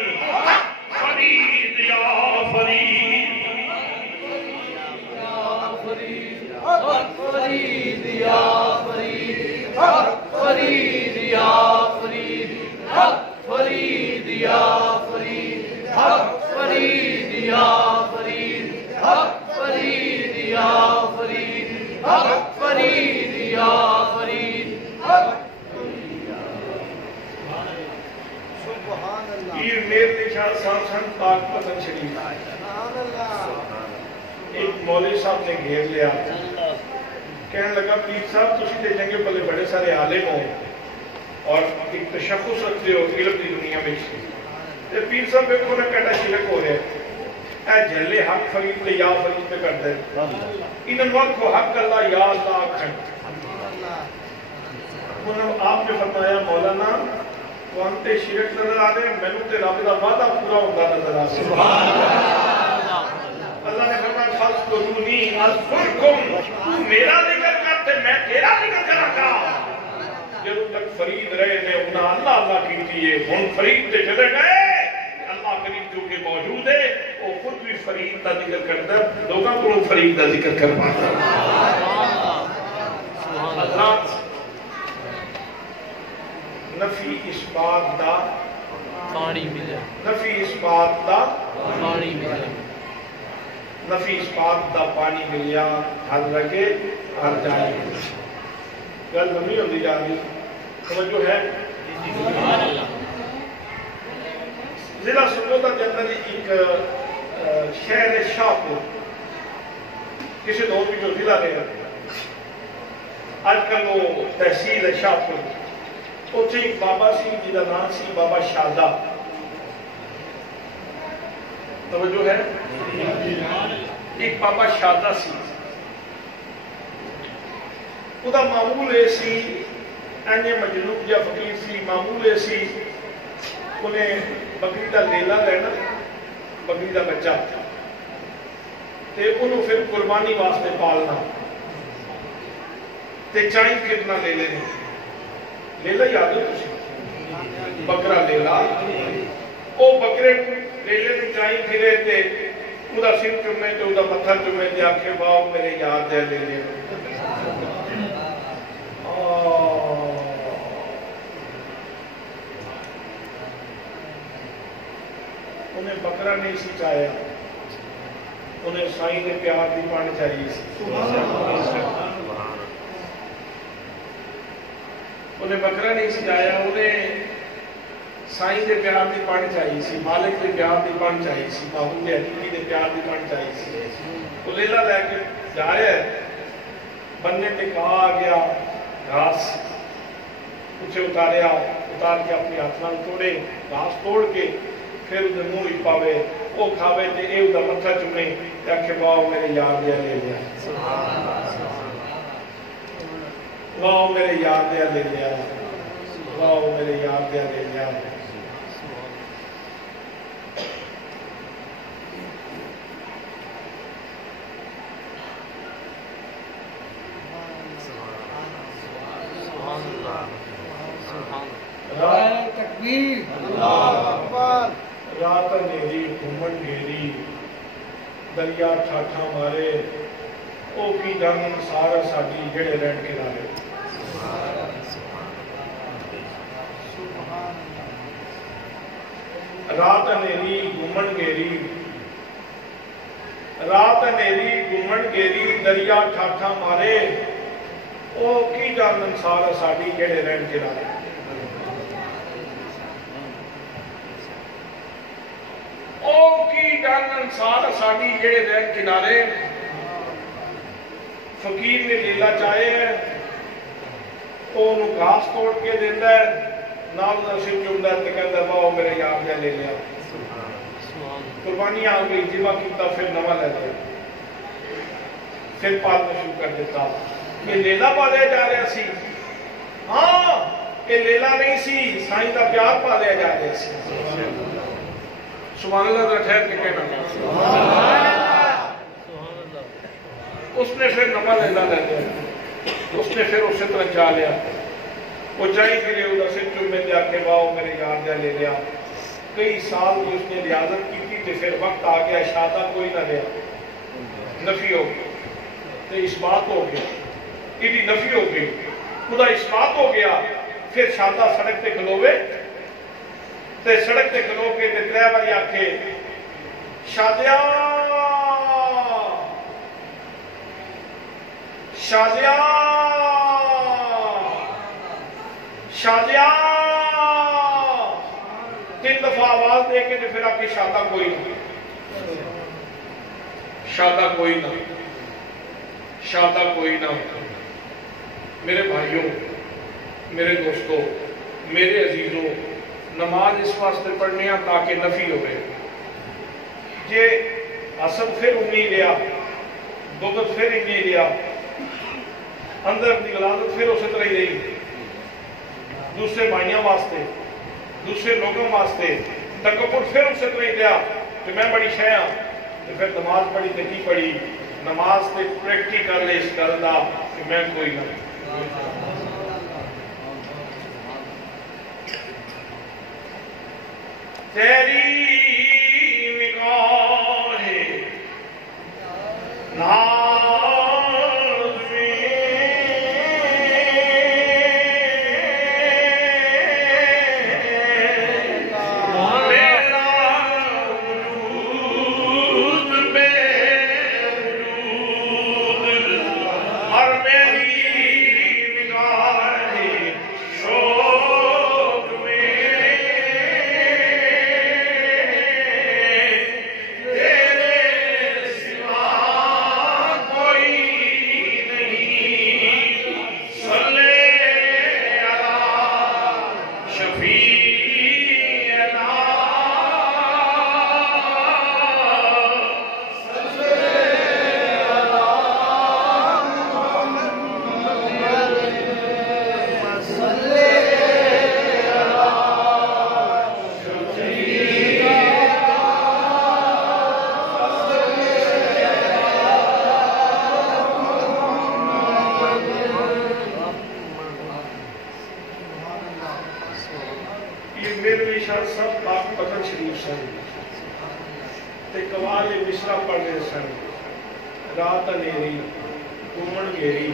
فرید یا فرید, فرید یا فرید, فرید یا فرید, فرید یا فرید, فرید یا فرید, فرید یا فرید, فرید یا فرید. یہ میرے شاہ سان پاک پتن شریف ایک مولوی صاحب نے گھیر لیا, کہنے لگا پیر صاحب تسی تے جنگے پلے بڑے سارے عالم ہو اور ایک تشخص رکھتے ہو علم دی دنیا میں. تے پیر صاحب ایک کو کہتا شرک ہو رہا ہے, اے جھلے حق فرید تے یا فرید پہ کر دے, انہوں وقت کو حق اللہ یا اللہ کھڑ. انہوں آپ نے فرمایا مولانا تو ہم تے شرک نظر آ رہے, میں نے تے رب دا وعدہ پورا ہوتا نظر آ رہے. اللہ نے فرمایا فاذکرونی اذکرکم, تو میرا ذکر کرتے میں تیرا ذکر کرا گا. جب تک فرید رہے نے انہاں اللہ اللہ کیتی ہے, ہن فرید تے چلے گئے, اللہ قریب جو کہ موجود ہے وہ خود بھی فرید کا ذکر کرتا ہے, لوگوں کو فرید کا ذکر کر پاتا ہے. اللہ نفی اس بات دا پانی ملے, نفی اس بات دا پانی ملے, نفی اس بات دا پانی ملیا ہر لگے ہر جائے. گل لمبی ہوتی جا رہی, توجہ ہے. ضلع سرگودا کے اندر ایک شہر شاہپور, کسی دور بھی جو ضلع رہے آج کل وہ تحصیل ہے شاہپور. اتنے ایک بابا سی جہاں نام سی بابا شادہ, توجہ ہے, ایک بابا شادہ سی. وہ معمول یہ سی, اینجے مجنوب یا فقیر سی, معمول یہ سی انہیں بکری کا لیلا لینا, بکری کا بچہ, تے انہوں پھر قربانی واسطے پالنا, تے چائیں پھرنا لے لینے. لیلا یاد ہے تسی, بکرا لیلا, او بکرے لیلے نو چائیں پھرے تے ادا سر چومے تے ادا پتھر چومے تے آکھے واؤ میرے یاد دے لے لے. انہیں بکرا نہیں سی چاہیا, انہیں سائیں نے پیار دی پانی چاہیے سی. انہیں بکرا نہیں سی چاہیا, انہیں سائیں دے پیار دی پانی چاہیے سی, مالک دے پیار دی پانی چاہیے سی, معبود حقیقی دے پیار دی پانی چاہیے سی. وہ لیلا لے کے جائے, بننے تے کہا آ گیا, گھاس اسے اتاریا, اتار کے اپنی ہاتھ نال توڑے, گھاس توڑ کے پھر اسے منہ ہی پاوے, وہ کھاوے تے اے ادا متھا چومے تے آکھے واؤ میرے یار دیا لے لیا, واؤ میرے یار دیا لے لیا, واؤ میرے یار دیا لے لیا. رات اندھیری گھومن گھیری دریا ٹھاٹھا مارے, او کی جان سارا ساڈی جڑے رہن کے نالے. رات اندھیری گھومن گھیری, رات اندھیری گھومن گھیری دریا ٹھاٹھا مارے, او کی جان سارا ساڈی جڑے رہن کے نالے. انسار ساڑی جڑے رہن کنارے فقیر نے لیلا چاہے ہے وہ انہوں گھاس توڑ کے دیتا ہے نال نصیب چمدہ ہے تو کہتا ہے واؤ میرے یار جا لے لیا قربانی آ گئی جیبا کیتا پھر نوا لے دیا پھر پالنا شروع کر دیتا یہ لیلا پالیا جا رہا سی ہاں یہ لیلا نہیں سی سائیں کا پیار پالیا جا رہا سی سبحان اللہ ذرا ٹھہر کے کہنا اس نے پھر نوا لیلا لے لیا اس نے پھر اسے طرح جا لیا وہ جائی پھرے ادھر سے چومے دیا کہ واؤ میرے یار جا لے لیا کئی سال کی اس نے ریاضت کی تھی تو پھر وقت آ گیا شادہ کوئی نہ لیا نفی ہو گئی تو اس بات ہو گیا ایڈی نفی ہو گئی خدا اس بات ہو گیا پھر شادہ سڑک تے کھلوے تے سڑک تے کھلو کے تے ترے باری آکھے شادیا شادیا شادیا 3 دفعہ آواز دے کے پھر آپ کی شادہ کوئی نہ شادہ کوئی نہ شادہ کوئی نہ میرے بھائیوں میرے دوستوں میرے عزیزوں نماز اس واسطے پڑھنے ہیں تاکہ نفی ہوئے یہ حسد پھر انہی لیا بغض پھر انہی لیا اندر اپنی غلازت پھر اسے طرح ہی رہی دوسرے بھائیاں واسطے دوسرے لوگوں واسطے تکبر پھر اسے طرح ہی لیا کہ میں بڑی شے ہاں تو پھر نماز پڑھی تے کی پڑھی نماز تے پریکٹیکل اس کردا کہ میں کوئی نہ تیری نگاہیں ناز میں میرا وجود بے وجود اور میری نگاہیں شوق میں رات انیری گھومن گیری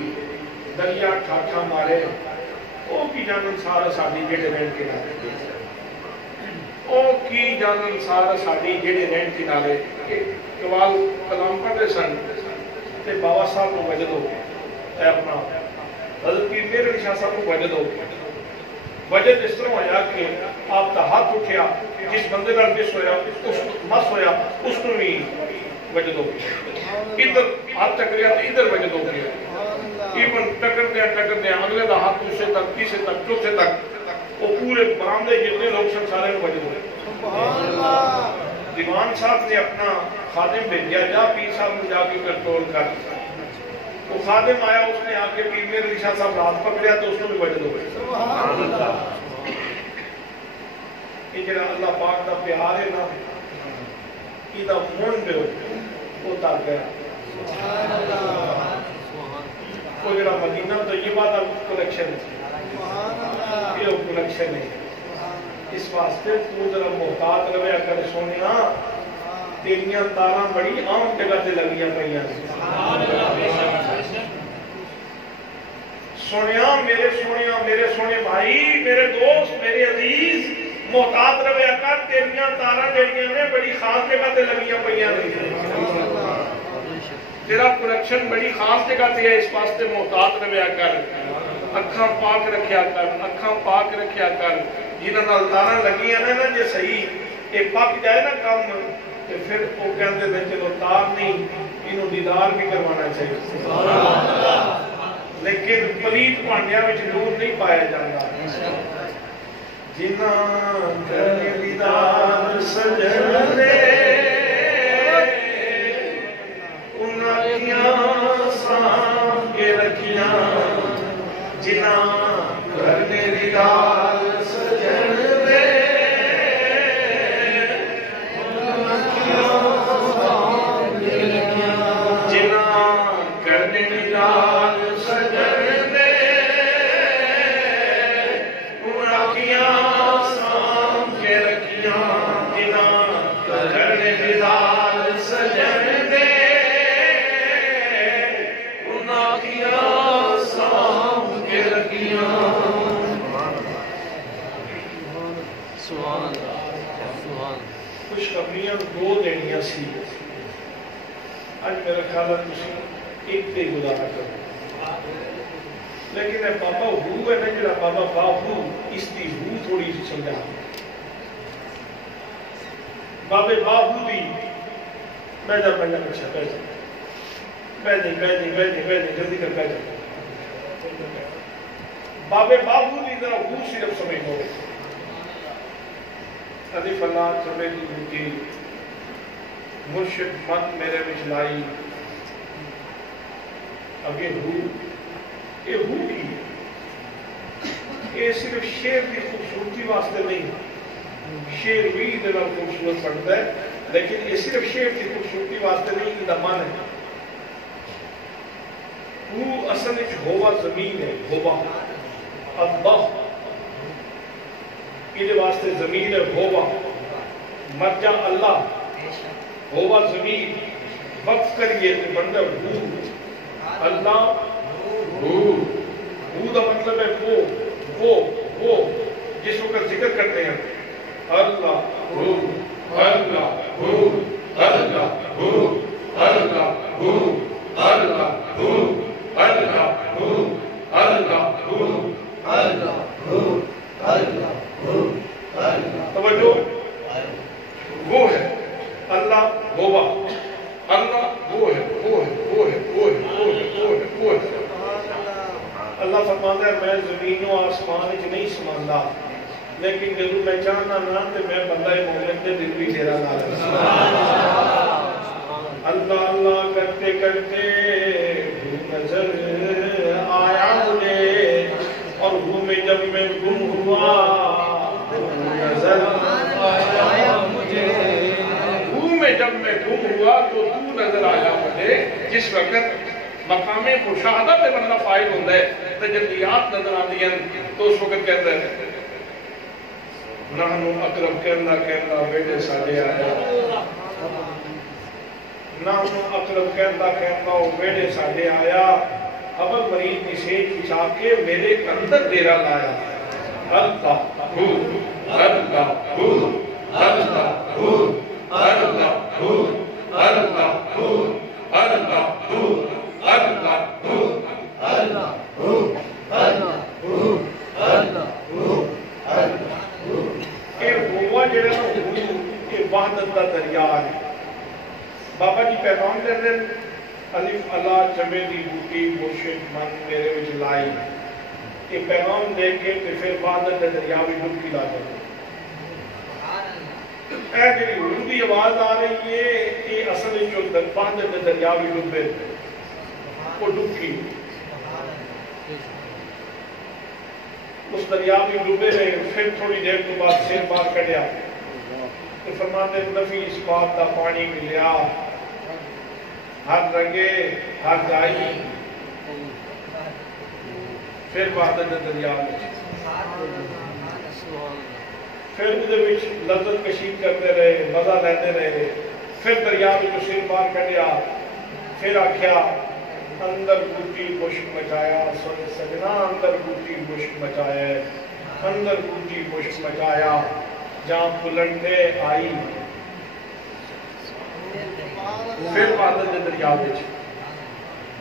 دریا ٹھاٹھا مارے او کی جانن سارا ساڈی جڑے رہن کنارے او کی جانن سارا ساڈی جڑے رہن کنارے کمال کلام پڑھتے سن تے بابا صاحب کو وجد ہو گیا اے اپنا حضرت پیر میرے شاہ صاحب کو وجد ہو گیا وجد اس طرح ہویا کہ آپ کا ہاتھ اٹھیا جس بندے کا مس ہویا مس ہویا اس کو بھی وجد ہو گیا ادھر ہاتھ ٹکریا تو ادھر وجد ہو گیا ایون ٹکر دیا اگلے دا ہاتھ دوسرے تک تیسرے تک چوتھے تک وہ پورے برامدے جتنے لوگ سن سارے کو وجد ہو گئے دیوان صاحب نے اپنا خادم بھیجا جا پیر صاحب نے جا کے کنٹرول کر وہ خادم آیا اس نے آ کے پیر میرے شاہ صاحب رات پکڑیا تو اس کو بھی وجد ہو گئی یہ جڑا اللہ پاک دا پیار ہے نا یہ دا مون پہ وہ تک گیا وہ جڑا مدینہ تو یہ بات اب کلیکشن ہے یہ کلیکشن ہے اس واسطے تو ذرا محتاط رہے کر سونیا تیریاں تاراں بڑی عام جگہ تے لگیاں پئیاں سونیا میرے سونے بھائی میرے دوست میرے عزیز محتاط رہے کر تیریاں تاراں جڑیاں نے بڑی خاص جگہ تے لگیاں پئیاں تیرا پروڈکشن بڑی خاص جگہ تے ہے اس واسطے محتاط رہیا کر اکھاں پاک رکھیا کر جنہاں نال تاراں لگیاں نے نا جے صحیح اے پک جائے نا کم تو پھر وہ کہتے ہیں چلو تار نہیں انہوں دیدار بھی کروانا چاہیے لیکن پلیت پانڈیا میں نور نہیں پایا جاتا جنا کرنے دیدار سجن دے انہاں کیاں سام کے رکھیاں جنا کرنے دیدار سجن دے انہاں کیاں سام کے رکھیاں جنا کرنے دیدار سجن دے انہاں کیاں سام کے رکھیاں جنا کرنے دیدار سجن دے انہاں کیاں سام کے رکھیاں سبحان اللہ سبحان خوشخبریاں دو دینیاں سی آج میرا خیال ہے تسی ایک تے گزارا کرو لیکن اے بابا ہو ہے نا جڑا بابا باہو اس دی ہو تھوڑی سی سمجھا بابے باہو دی میں جا پچھا بیٹھ جلدی کر بیٹھ جا بابے باہو دی ذرا ہو صرف سمجھ لو علی فلاں سمجھ دی مرشد مت میرے وچ لائی اگے ہو یہ ہو کی یہ صرف شیر کی خوبصورتی واسطے نہیں شیر بھی دل خوبصورت پڑھتا ہے لیکن یہ صرف شیر کی خوبصورتی واسطے نہیں یہ من ہے وہ اصل وچ ہوا زمین ہے ہوا اللہ یہ واسطے زمین ہے ہوا مرجع اللہ ہوا زمین وقف کریے تو بندہ ہو اللہ ہو دا مطلب ہے وہ جس وقت ذکر کرتے ہیں اللہ ہو اللہ ہو اللہ ہو اللہ ہو اللہ ہو اللہ ہو اللہ ہو اللہ ہو اللہ ہو توجہ وہ ہے اللہ ہوگا اللہ وہ ہے اللہ فرماتا ہے میں زمین و آسمان وچ نہیں سماندا لیکن جدوں میں چاہنا نہ تے میں بندہ مومن دے دل وچ تیرا نال اللہ اللہ کرتے کرتے نظر آیا مجھے اور وہ میں جب میں گم ہوا نظر آیا مجھے وہ میں جب میں گم ہوا تو تو نظر آیا مجھے جس وقت مقام مشاہدہ پہ بندہ فائل ہوتا ہے تجلیات نظر آتی ہیں تو اس وقت کہتا ہے نحنو اقرب کہنا بیٹے ساڑے آیا نحنو اقرب کہنا بیٹے ساڑے آیا ابل مریض کی سیج پچھا کے میرے اندر ڈیرا لایا اللہ ہو اللہ ہو اللہ ہو اللہ ہو اللہ ہو اللہ ہو اللہ ہو اللہ ہو اللہ ہو اللہ ہو اللہ ہو اے ہوا جڑا نا کہ وحدت دا دریا ہے بابا جی پیغام دے رہے الف اللہ چمے دی بوٹی مرشد من میرے وچ لائی یہ پیغام دے کے پھر وحدت دا دریا بھی ڈبکی لا جائے اے جڑی اردو دی آواز آ رہی ہے یہ اصل جو وحدت دا دریا بھی ڈبے وہ ڈبکی اس دریا میں ڈوبے رہے پھر تھوڑی دیر کے بعد سیر باہر کٹیا تو فرماتے نفی اس بات کا پانی ملیا ہر رنگے ہر جائی پھر بات دریا میں پھر وہ لذت کشید کرتے رہے مزہ لیتے رہے پھر دریا میں سیر باہر کٹیا پھر آخیا اندر بوٹی مشک مچایا سن سجنا اندر بوٹی مشک مچایا اندر بوٹی مشک مچایا جہاں پلٹتے آئی پھر بادل دے دریا وچ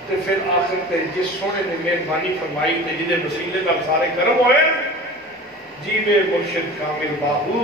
تے پھر آخر تے جس سونے نے مہربانی فرمائی تے جدے وسیلے نال سارے کرم ہوئے جیوے مرشد کامل باہو